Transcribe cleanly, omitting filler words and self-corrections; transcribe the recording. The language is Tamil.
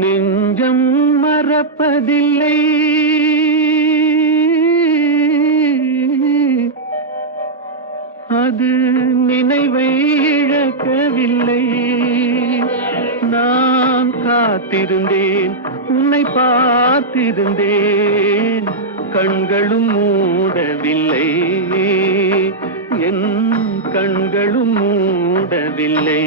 நெஞ்சம் மறப்பதில்லை, அது நினைவை இழக்கவில்லை. நான் காத்திருந்தேன், உன்னை பார்த்திருந்தேன், கண்களும் மூடவில்லை, என் கண்களும் மூடவில்லை.